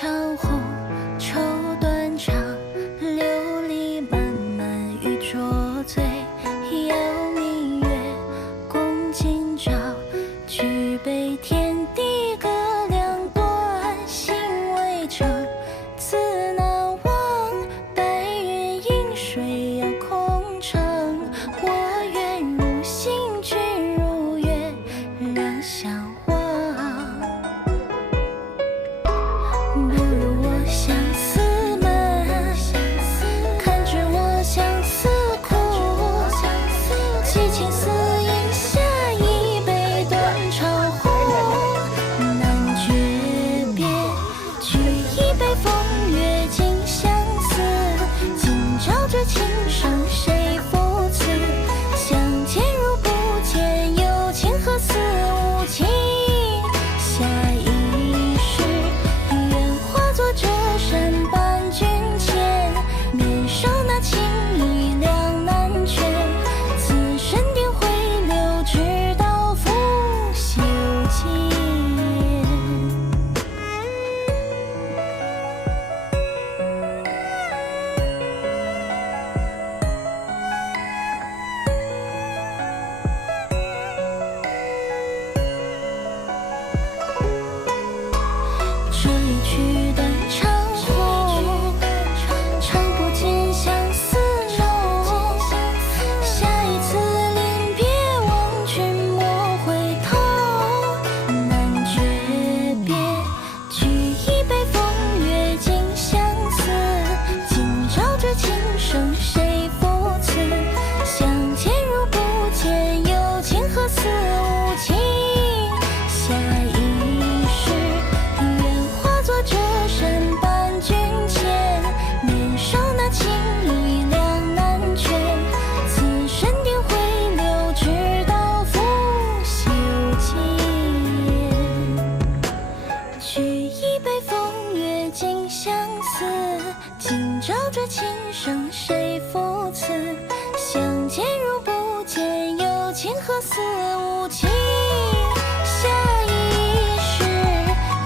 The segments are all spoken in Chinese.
长虹，绸断肠，琉璃漫漫雨捉醉。邀明月，共今朝，举杯天地各两端。心未成，自难忘。白云映水遥空城，我愿如星，君如月，两相望。不如我相思满，看着我相思苦。寄情似饮下一杯断肠红，难诀别，举一杯风月尽相思。今朝这情深谁负此？相见如不见，有情何似无情？下一世，愿化作这山伴君前，面上那情意两难全。此生定会留，直到拂袖间。这一曲断肠红，唱不尽相思浓。下一次临别，望君莫回头。难诀别，举一杯风月尽相思。今朝这情深谁负此？相见如不见，有情何似无情？下一世，愿化作这山伴君前，面上那情意两难全。此生定会留，直到拂袖间。举一杯风月尽相思，今朝这情深谁负此？相见如不见，有情何似无情？下一世，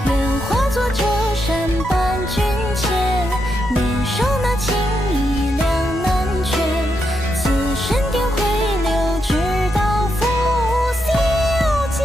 愿化作这山伴君前，面上那情意两难全。此生定会留，直到拂袖间。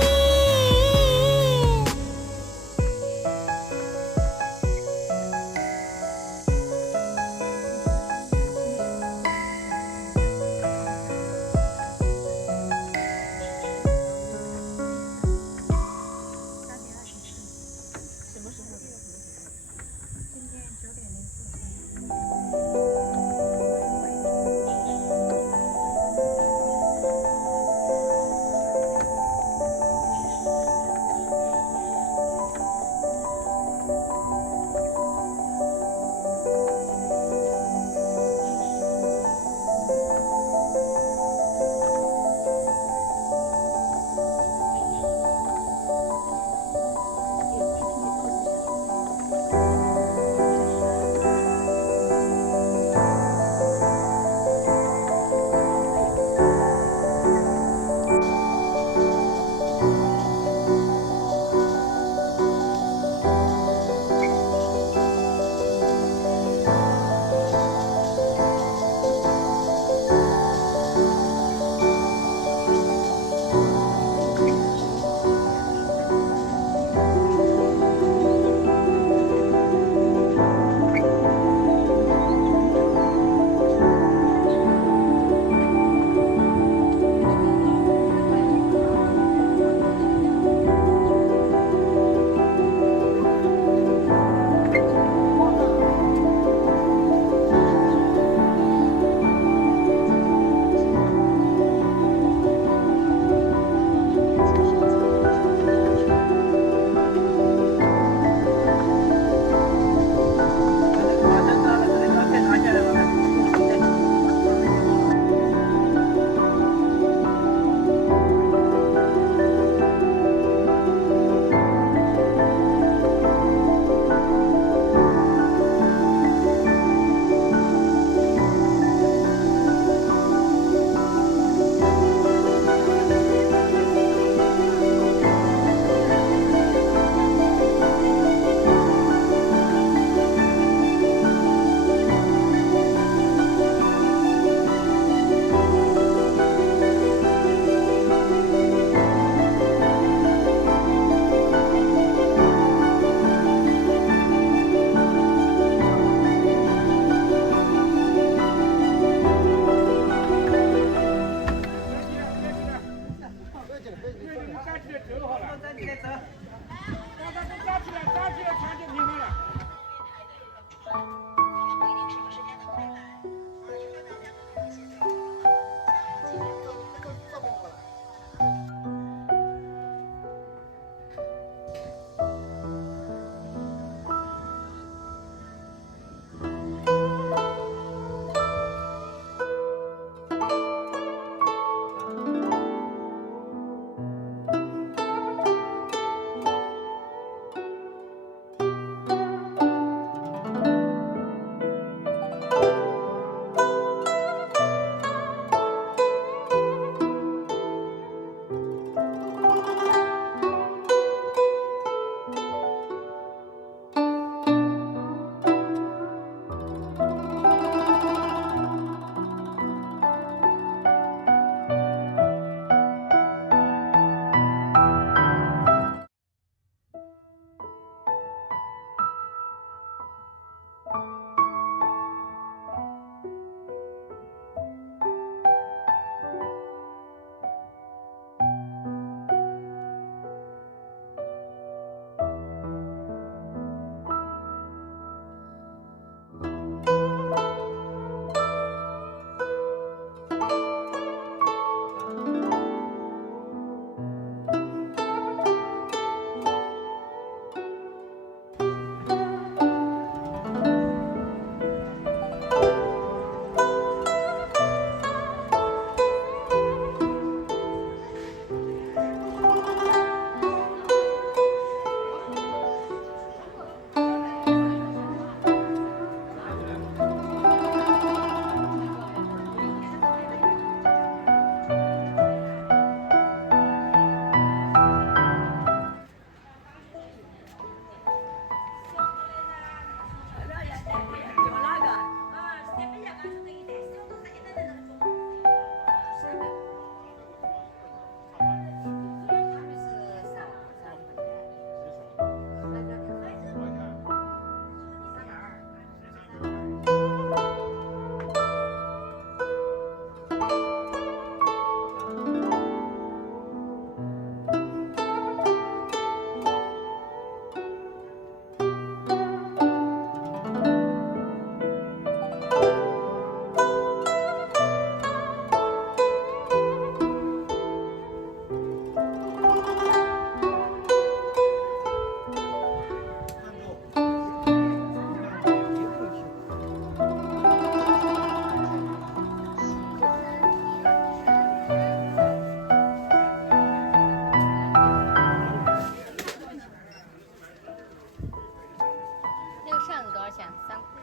少钱？3。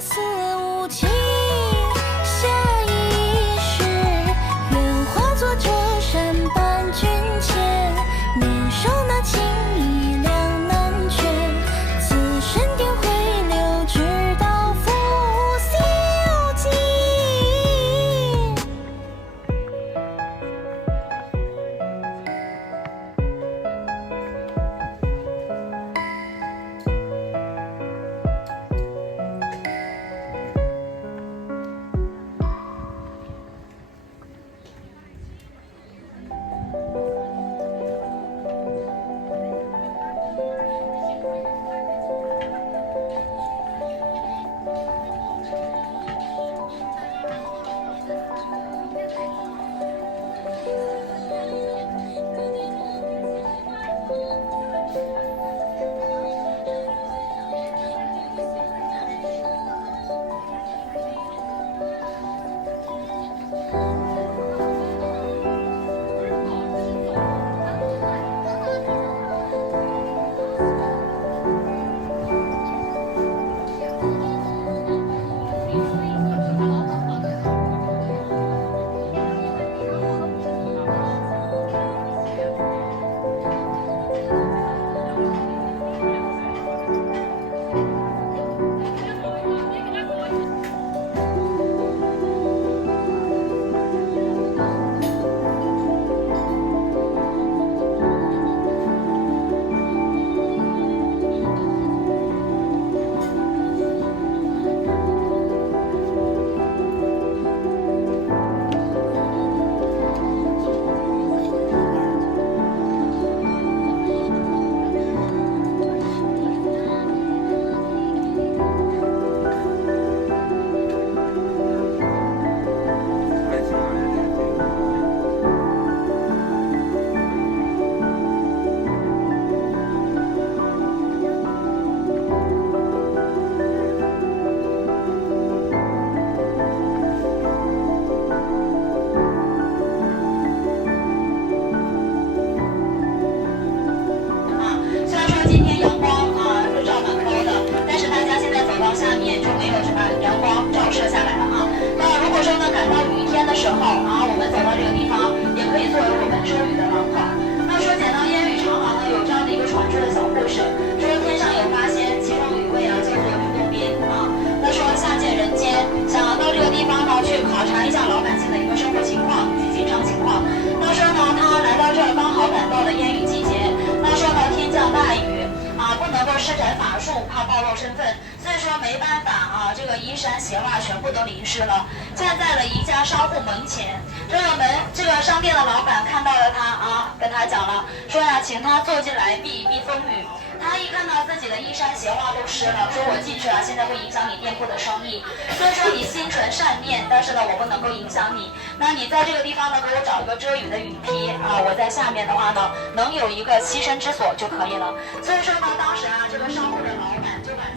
肆无忌。下一世，愿化作这山伴君前，年少那情意两难绝，此生定会留，直到复西游记。施展法术，怕暴露身份，所以说没办法啊，这个衣衫鞋袜全部都淋湿了，站在了一家商户门前。这个商店的老板看到了他啊，跟他讲了，说呀，请他坐进来避一避风雨。他一看到自己的衣衫鞋袜都湿了，说我进去了，现在会影响你店铺的生意。所以说你心存善念，但是呢，我不能够影响你。那你在这个地方呢，给我找一个遮雨的雨披啊，我在下面的话呢，能有一个栖身之所就可以了。所以说呢，当时啊，这个商户的老板就把自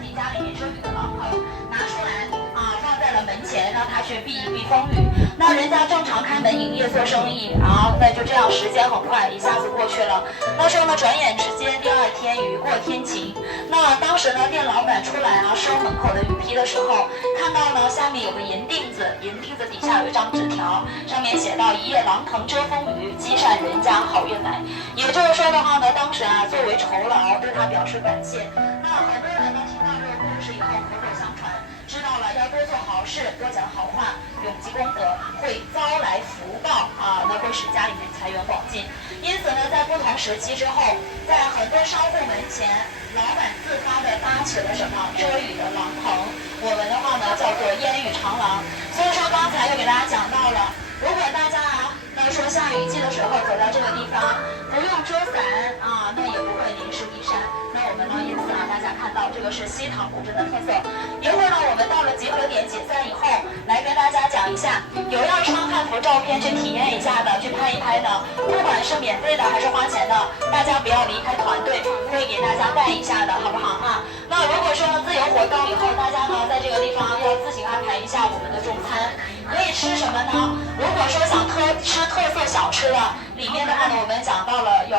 己家里面遮雨的廊棚拿出来啊，放在了门前，让他去避一避风雨。那人家正常开门营业做生意啊，那就这样，时间很快一下子过去了。那时候呢，转眼之间第二天雨过天晴。那当时呢，店老板出来啊收门口的雨披的时候，看到呢下面有个银锭子，银锭子底下有一张纸条，上面写到一夜廊棚遮风雨，积善人家好运来。也就是说的话呢，当时啊作为酬劳对他表示感谢。那很多人呢听到这个故事以后口口相传，知道了要多做好事，多讲好话，永积功德，会招来福报啊，那会使家里面财源广进。因此呢，在不同时期之后，在很多商户门前，老板自发的搭起了什么遮雨的廊棚，我们的话呢叫做烟雨长廊。所以说刚才又给大家讲到了，如果大家啊那说下雨季的时候走到这个地方，不用遮伞啊，那也不会淋湿衣衫。那我们呢，因此啊，大家看到这个是西塘古镇的特色。一会儿呢，我们到了集合点解散以后，来跟大家讲一下，有要穿汉服照片去体验一下的，去拍一拍的，不管是免费的还是花钱的，大家不要离开团队，会给大家带一下的，好不好啊？那如果说呢自由活动以后，大家呢在这个地方要自行安排一下我们的中餐，可以吃什么呢？如果说想吃特色小吃的，里面的话呢，我们讲到了有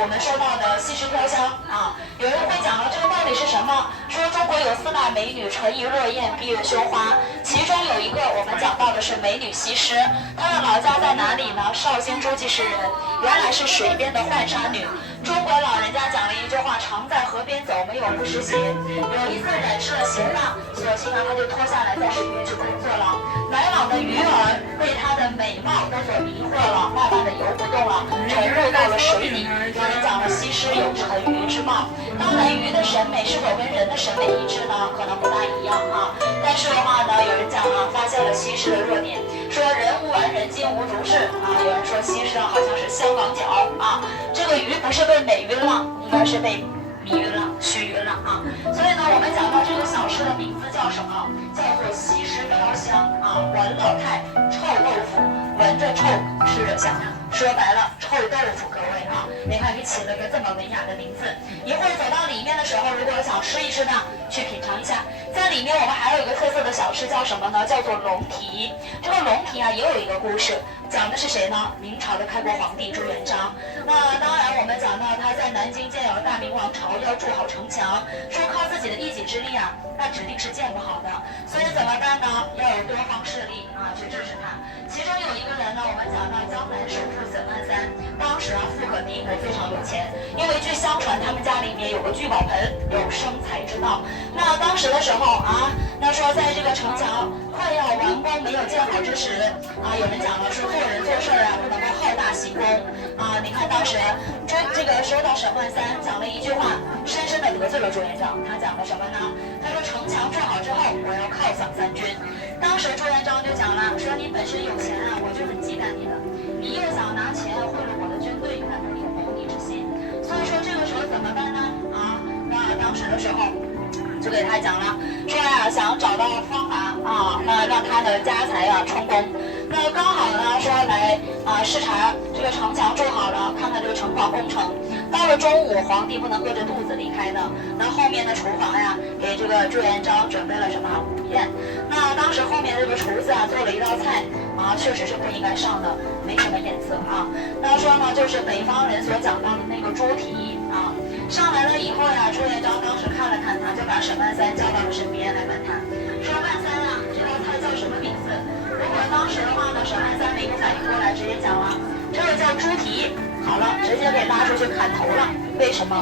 我们说到的西施飘香啊，有人会讲了这个到底是什么？说中国有4大美女，沉鱼落雁，闭月羞花，其中有一个我们讲到的是美女西施，她的老家在哪里呢？绍兴诸暨市人，原来是水边的浣纱女。中国老人家讲了一句话：常在河边走，没有不湿鞋。有一次染湿了鞋浪，索性他就脱下来在水边去工作了。来往的鱼儿被她的美貌都所迷惑了，慢慢的游不动了，沉入到了水底。有人讲了西施有沉鱼之貌。当然，鱼的审美是否跟人的审美一致呢？可能不大一样啊。但是的话呢，有人讲了，发现了西施的弱点，说人无完人，金无足赤啊。有人说西施好像是香港脚啊。这个鱼不是被美晕了，应该是被迷晕了、虚晕了啊。所以呢，我们讲到这个小吃的名字叫什么？叫做西施飘香啊，管老太臭豆腐，闻着臭，吃着香。说白了，臭豆腐，各位啊，你看给起了个这么文雅的名字。一会儿走到里面的时候，如果想吃一吃呢，去品尝一下。在里面我们还有一个特色的小吃叫什么呢？叫做龙蹄。这个龙蹄啊，也有一个故事，讲的是谁呢？明朝的开国皇帝朱元璋。那当然，我们讲到他在南京建有了大明王朝，要筑好城墙，说靠自己的一己之力啊，那指定是建不好的。所以怎么办呢？要有多方势力啊去支持他。其中有一个人呢，我们讲到江南首富沈万三，当时啊富可敌国，非常有钱。因为据相传，他们家里面有个聚宝盆，有生财之道。那当时的时候啊，那说在这个城墙快要完工没有建好之时啊，有人讲了说做人做事啊不能够好大喜功啊。你看当时这个说到沈万三讲了一句话，深深的得罪了朱元璋。他讲的什么呢？他说城墙筑好之后，我要犒赏三军。当时朱元璋就讲了，说你本身有钱啊，我就很忌惮你的，你又想拿钱贿赂我的军队，那么有谋逆之心。所以说这个时候怎么办呢？啊，那当时的时候就给他讲了，说呀想找到方法啊，那让他的家财啊充公。那刚好呢说来视察这个城墙筑好了，看看这个城隍工程。到了中午，皇帝不能饿着肚子离开的，那后面的厨房呀，给这个朱元璋准备了什么午宴。那当时后面这个厨子啊做了一道菜啊，确实是不应该上的，没什么颜色啊。那说呢，就是北方人所讲到的那个猪蹄啊，上来了以后呀，朱元璋当时看了看他，就把沈万三叫到了身边来问他，说万三啊，这道菜叫什么名字？如果当时的话呢，沈万三没有反应过来，直接讲了，这个叫猪蹄。好了，直接给拉出去砍头了。为什么？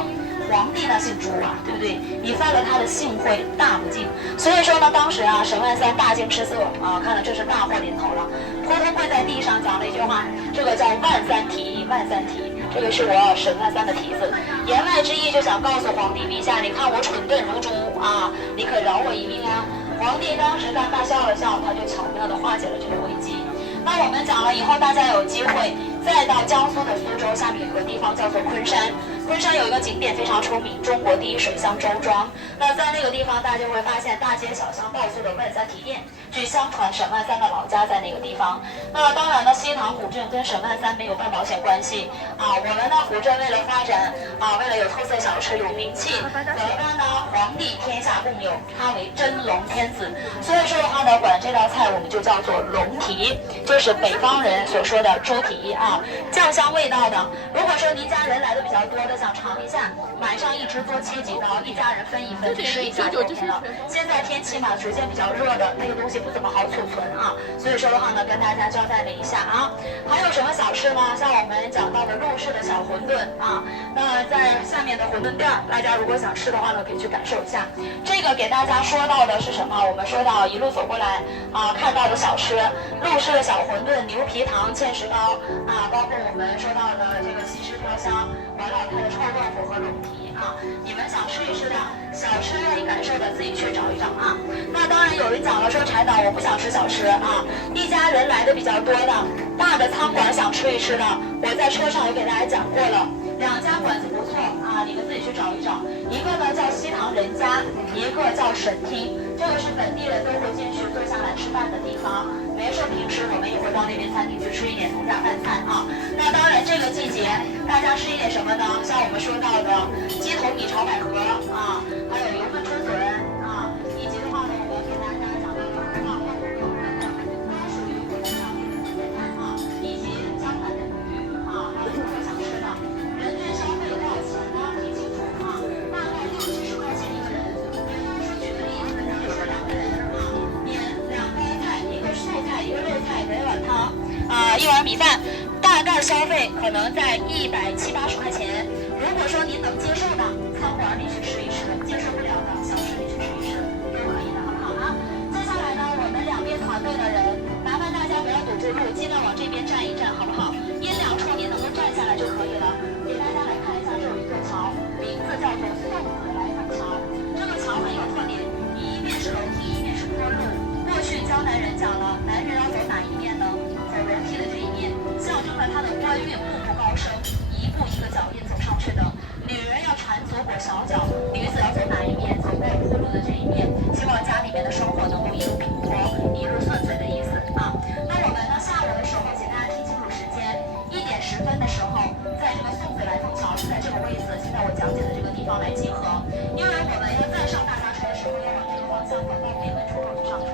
皇帝呢姓朱啊，对不对？你犯了他的幸会，大不敬。所以说呢，当时啊，沈万三大惊失色啊，看了这是大祸临头了，扑通跪在地上讲了一句话，这个叫万三蹄，万三蹄，这个是我沈万三的蹄子。言外之意就想告诉皇帝陛下，你看我蠢笨如猪啊，你可饶我一命啊！皇帝当时尴尬笑了笑，他就巧妙地化解了这个危机。那我们讲了以后，大家有机会再到江苏的苏州，下面有个地方叫做昆山。昆山有一个景点非常出名，中国第一水乡周庄。那在那个地方，大家就会发现大街小巷到处的万三蹄店。据相传，沈万三的老家在那个地方。那当然了，西塘古镇跟沈万三没有半毛钱关系啊。我们的古镇为了发展啊，为了有特色小吃、有名气，怎么办呢？皇帝天下共有，他为真龙天子。所以说的话呢，管这道菜我们就叫做龙蹄，就是北方人所说的猪蹄啊，酱香味道的。如果说您家人来的比较多的，想尝一下，买上一只多切几刀，一家人分一分，吃一下就行了。现在天气嘛，逐渐比较热的，那个东西不怎么好储存啊，所以说的话呢，跟大家交代了一下啊。还有什么小吃呢？像我们讲到的陆氏的小馄饨啊，那在下面的馄饨店，大家如果想吃的话呢，可以去感受一下。这个给大家说到的是什么？我们说到一路走过来啊，看到的小吃，陆氏的小馄饨、牛皮糖、芡实糕啊，包括我们说到的这个西施飘香、管老太的臭豆腐和龙蹄啊，你们想吃一吃的小吃愿意感受的，自己去找一找啊。那当然有人讲了说，柴导我不想吃小吃啊，一家人来的比较多的，大的餐馆想吃一吃的，我在车上有给大家讲过了，两家馆子不错啊，你们自己去找一找。一个呢叫西塘人家，一个叫沈厅，这个是本地人都会进去坐下来吃饭的地方。没事，平时我们也会到那边餐厅去吃一点农家饭菜啊。那当然，这个季节大家吃一点什么呢？像我们说到的鸡头米炒百合啊，还有油焖春笋啊，以及的话呢，我们给大家讲到的花后有都属于我们上面的简单啊，以及江南的鱼啊，还有顾客想吃的，人均消费多少钱大家听清楚啊，大概60-70块钱一个人。也就是说，一碗米饭大概消费可能在170-180块钱。如果说您能接受的，餐馆里去吃一吃；接受不了的，小吃里去吃一吃，都可以的，好不好啊？接下来呢，我们两边团队的人，麻烦大家不要堵住路，尽量往这边站一站，好不好？阴凉处您能够站下来就可以了。给大家来看一下，这有一座桥，名字叫做送子来凤桥。这个桥很有特点，一面是楼梯，一面是坡路。过去江南人讲了，男人要走哪一面呢？走楼梯的这一面，象征了他的官运步步高升，一步一个脚印走上去的。女人要缠左裹小脚，女子要走哪一面？走过坡路的这一面。希望家里面的生活能够一路平坡，一路顺遂的意思啊。那我们呢，下午的时候，请大家听清楚时间，1点10分的时候，在这个送子来凤桥是在这个位置，现在我讲解的这个地方来集合。因为我们要再上大巴车的时候，要往这个方向走到北门出口去上车，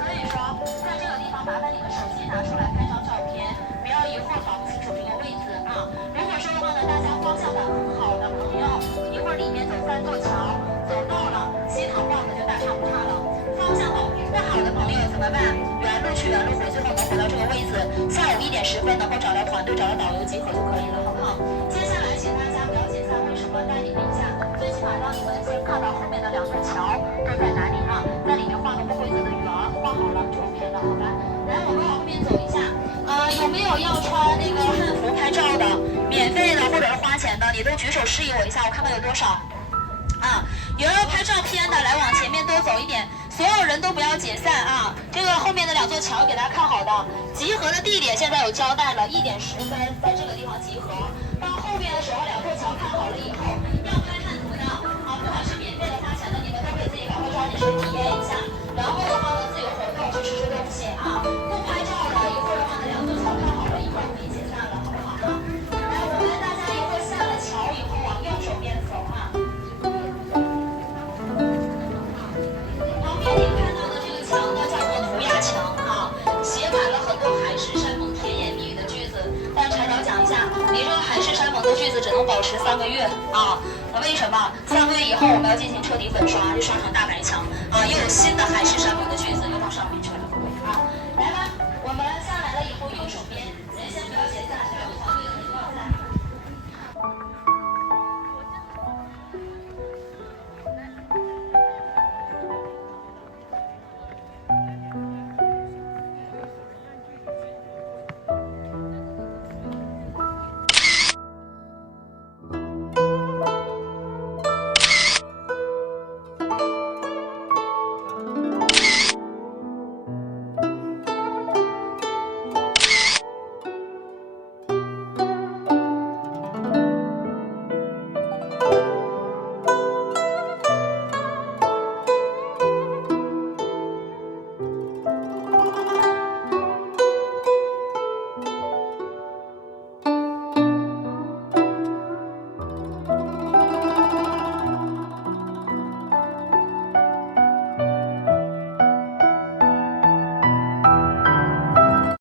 所以说在这个地方，麻烦你们手机拿出来拍张照片，不要一会儿搞不清楚这个位置啊。如果说的话呢，大家方向感很好的朋友，一会儿里面走3座桥，走到了西塘旺的就大差不差了。方向感不好的朋友怎么办？原路去原路回，最后能回到这个位置。下午1点10分能够找到团队，找到导游集合就可以了，好不好？接下来请大家不要解散，为什么？带你们一下，最起码让你们先看到后面的2座桥都在哪里啊？在里面画个不规则的圆，画好了就 OK 了，好吧？来，我们往后面走一下。有没有要穿那个汉服拍照的？免费的或者是花钱的，你都举手示意我一下，我看看有多少。啊，有要拍照片的，来往前面多走一点，所有人都不要解散啊！这个后面的2座桥给大家看好的，集合的地点现在有交代了，1点10分在这个地方集合。到后面的时候，2座桥看好了以后，要拍汉服的啊，不管是免费的、花钱的，你们都可以自己赶快抓紧时间体验一下。然后的话呢，自由活动去吃吃东西啊，不拍照的，一会儿的话呢，2座桥看好了以后可以解散了，好不好啊？来，我们大家一会儿下了桥以后往右手边走啊。旁边您看到的这个墙呢，叫做涂鸦墙啊，写满了很多海誓山盟、甜言蜜语的句子。但柴导讲一下，你这个海誓山盟的句子只能保持3个月啊。为什么？3个月以后我们要进行彻底粉刷，就刷成大白墙啊，又有新的海誓山盟的句子又到上面。